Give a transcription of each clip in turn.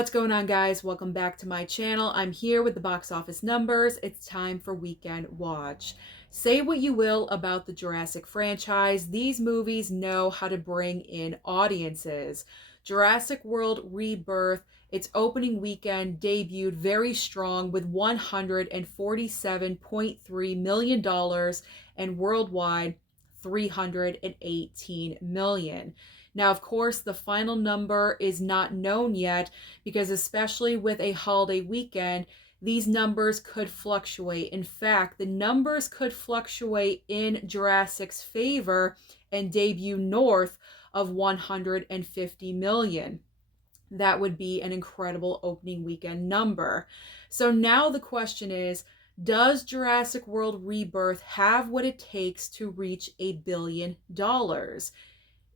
What's going on, guys? Welcome back to my channel. I'm here with the box office numbers. It's time for Weekend Watch. Say what you will about the Jurassic franchise, these movies know how to bring in audiences. Jurassic World Rebirth, its opening weekend debuted very strong with $147.3 million and worldwide $318 million. Now, of course, the final number is not known yet because, especially with a holiday weekend, these numbers could fluctuate. In fact, the numbers could fluctuate in Jurassic's favor and debut north of 150 million. That would be an incredible opening weekend number. So now the question is, does Jurassic World Rebirth have what it takes to reach $1 billion?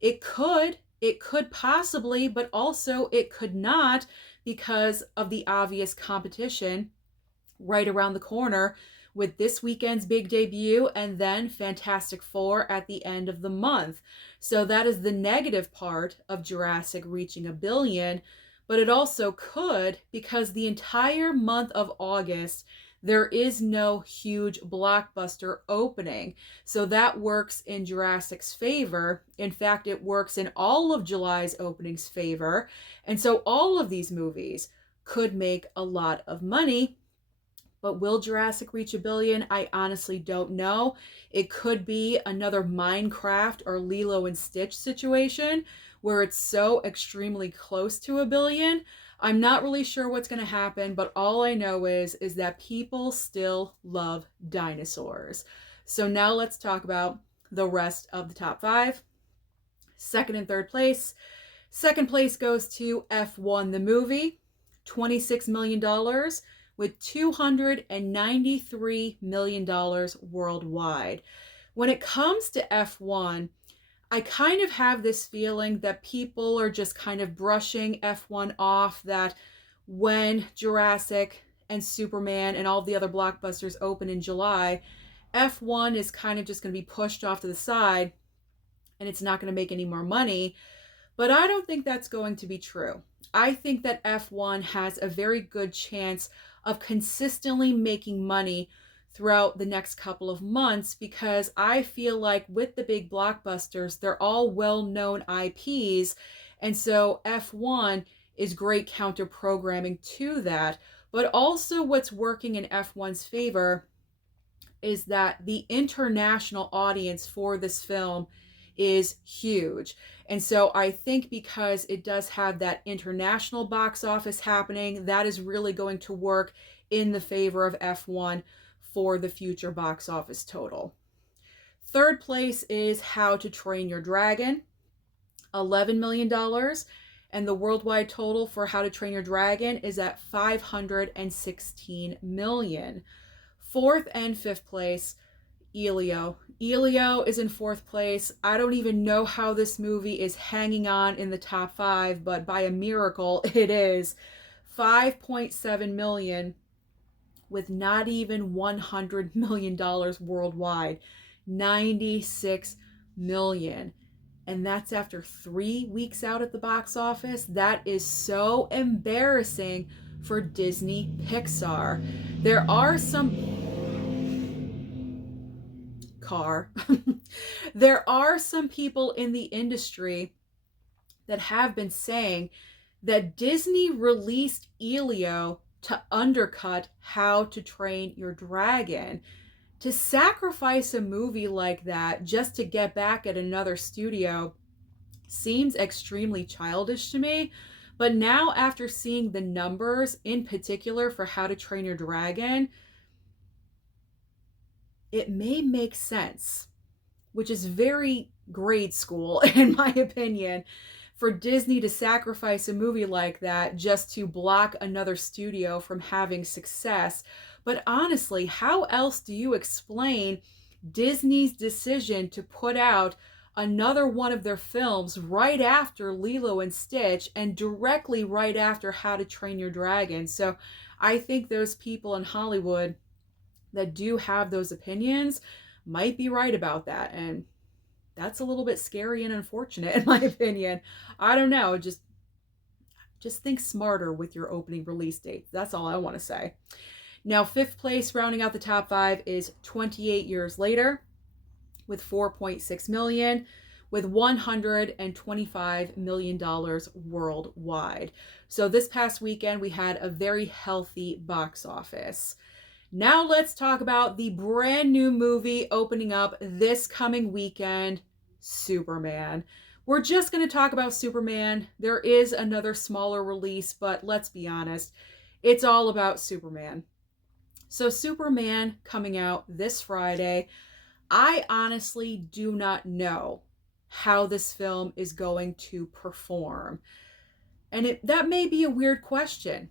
It could possibly, but also it could not because of the obvious competition right around the corner with this weekend's big debut and then Fantastic Four at the end of the month. So that is the negative part of Jurassic reaching $1 billion, but it also could because the entire month of August there is no huge blockbuster opening. So that works in Jurassic's favor. In fact, it works in all of July's opening's favor. And so all of these movies could make a lot of money. But will Jurassic reach $1 billion? I honestly don't know. It could be another Minecraft or Lilo and Stitch situation where it's so extremely close to $1 billion. I'm not really sure what's going to happen, but all I know is that people still love dinosaurs. So now let's talk about the rest of the top five. Second and third place. Second place goes to F1 the movie, $26 million with $293 million worldwide. When it comes to F1, I kind of have this feeling that people are just kind of brushing F1 off, that when Jurassic and Superman and all the other blockbusters open in July, F1 is kind of just going to be pushed off to the side and it's not going to make any more money. But I don't think that's going to be true. I think that F1 has a very good chance of consistently making money throughout the next couple of months because I feel like with the big blockbusters, they're all well-known IPs. And so F1 is great counter programming to that. But also what's working in F1's favor is that the international audience for this film is huge. And so I think because it does have that international box office happening, that is really going to work in the favor of F1 for the future box office total. Third place is How to Train Your Dragon, $11 million. And the worldwide total for How to Train Your Dragon is at $516 million. Fourth and fifth place, Elio. Elio is in fourth place. I don't even know how this movie is hanging on in the top five, but by a miracle it is. $5.7 million with not even $100 million worldwide. $96 million. And that's after 3 weeks out at the box office. That is so embarrassing for Disney Pixar. There are some there are some people in the industry that have been saying that Disney released Elio to undercut How to Train Your Dragon. To sacrifice a movie like that just to get back at another studio seems extremely childish to me. But now, after seeing the numbers, in particular for How to Train Your Dragon, it may make sense, which is very grade school, in my opinion, for Disney to sacrifice a movie like that just to block another studio from having success. But honestly, how else do you explain Disney's decision to put out another one of their films right after Lilo and Stitch and directly right after How to Train Your Dragon? So I think those people in Hollywood that do have those opinions might be right about that. And that's a little bit scary and unfortunate in my opinion. I don't know, just Just think smarter with your opening release dates. That's all I want to say. Now, fifth place, rounding out the top five, is 28 Years Later with 4.6 million, with $125 million worldwide. So this past weekend, we had a very healthy box office. Now let's talk about the brand new movie opening up this coming weekend, Superman. We're just going to talk about Superman. There is another smaller release, but let's be honest, it's all about Superman. So Superman coming out this Friday. I honestly do not know how this film is going to perform. And that may be a weird question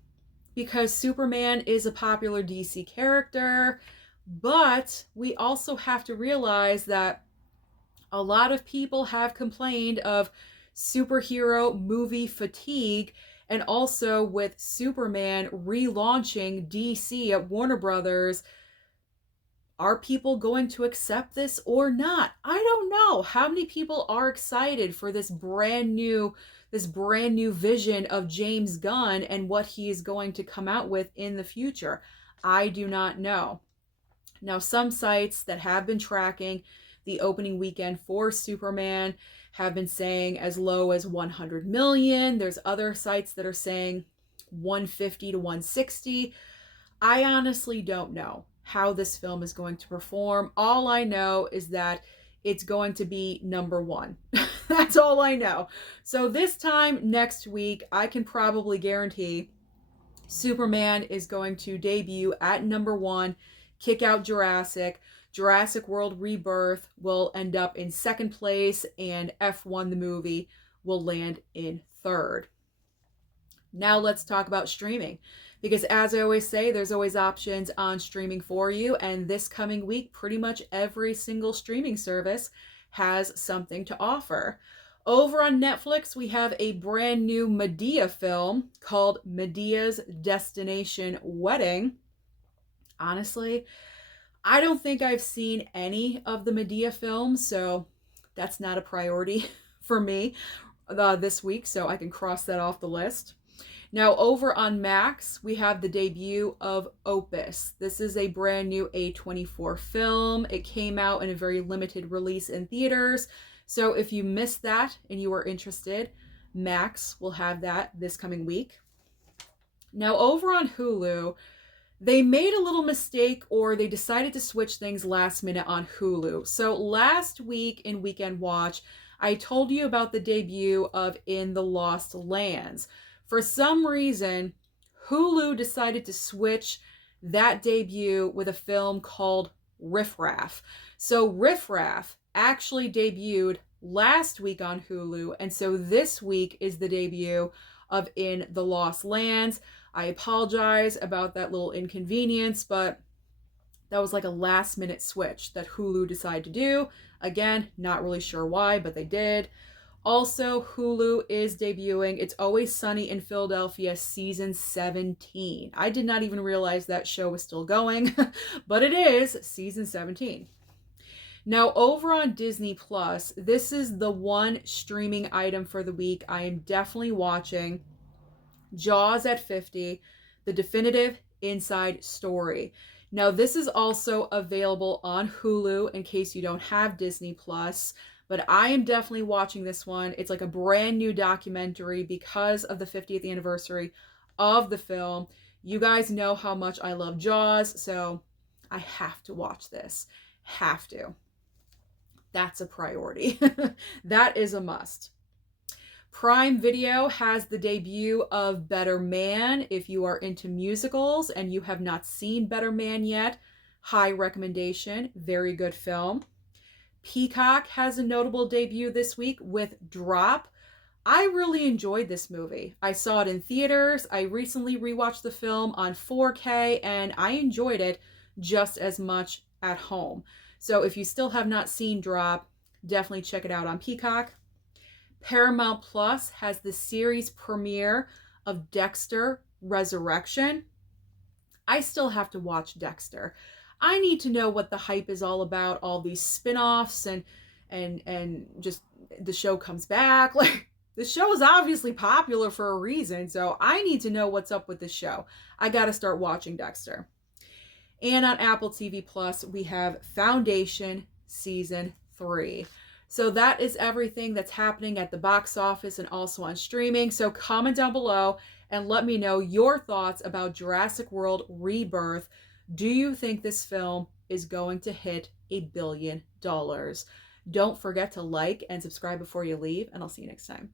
because Superman is a popular DC character, but we also have to realize that a lot of people have complained of superhero movie fatigue, and also with Superman relaunching DC at Warner Brothers. Are people going to accept this or not? I don't know. How many people are excited for this brand new vision of James Gunn and what he is going to come out with in the future? I do not know. Now, some sites that have been tracking the opening weekend for Superman have been saying as low as 100 million. There's other sites that are saying 150 to 160. I honestly don't know how this film is going to perform. All I know is that it's going to be number one. That's all I know. So this time next week, I can probably guarantee Superman is going to debut at number one, kick out Jurassic. Jurassic World Rebirth will end up in second place, and F1 the movie will land in third. Now let's talk about streaming, because as I always say, there's always options on streaming for you, and this coming week, pretty much every single streaming service has something to offer. Over on Netflix, we have a brand new Madea film called Medea's Destination Wedding. Honestly, I don't think I've seen any of the Madea films, so that's not a priority for me this week, so I can cross that off the list. Now, over on Max, we have the debut of Opus. This is a brand new A24 film. It came out in a very limited release in theaters. So if you missed that and you are interested, Max will have that this coming week. Now, over on Hulu, they made a little mistake, or they decided to switch things last minute on Hulu. So last week in Weekend Watch, I told you about the debut of In the Lost Lands. For some reason, Hulu decided to switch that debut with a film called Riff Raff. So Riff Raff actually debuted last week on Hulu, and so this week is the debut of In the Lost Lands. I apologize about that little inconvenience, but that was like a last minute switch that Hulu decided to do. Again, not really sure why, but they did. Also, Hulu is debuting It's Always Sunny in Philadelphia season 17. I did not even realize that show was still going, but it is season 17. Now, over on Disney Plus, this is the one streaming item for the week I am definitely watching. Jaws at 50, the definitive inside story. Now, this is also available on Hulu in case you don't have Disney Plus. But I am definitely watching this one. It's like a brand new documentary because of the 50th anniversary of the film. You guys know how much I love Jaws, so I have to watch this. Have to. That's a priority. That is a must. Prime Video has the debut of Better Man. If you are into musicals and you have not seen Better Man yet, high recommendation. Very good film. Peacock has a notable debut this week with Drop. I really enjoyed this movie. I saw it in theaters. I recently rewatched the film on 4K, and I enjoyed it just as much at home. So if you still have not seen Drop, definitely check it out on Peacock. Paramount Plus has the series premiere of Dexter Resurrection. I still have to watch Dexter. I need to know what the hype is all about, all these spin-offs and just the show comes back. Like, The show is obviously popular for a reason, so I need to know what's up with the show. I got to start watching Dexter. And on Apple TV Plus, we have Foundation Season 3. So that is everything that's happening at the box office and also on streaming. So comment down below and let me know your thoughts about Jurassic World Rebirth. Do you think this film is going to hit $1 billion? Don't forget to like and subscribe before you leave, and I'll see you next time.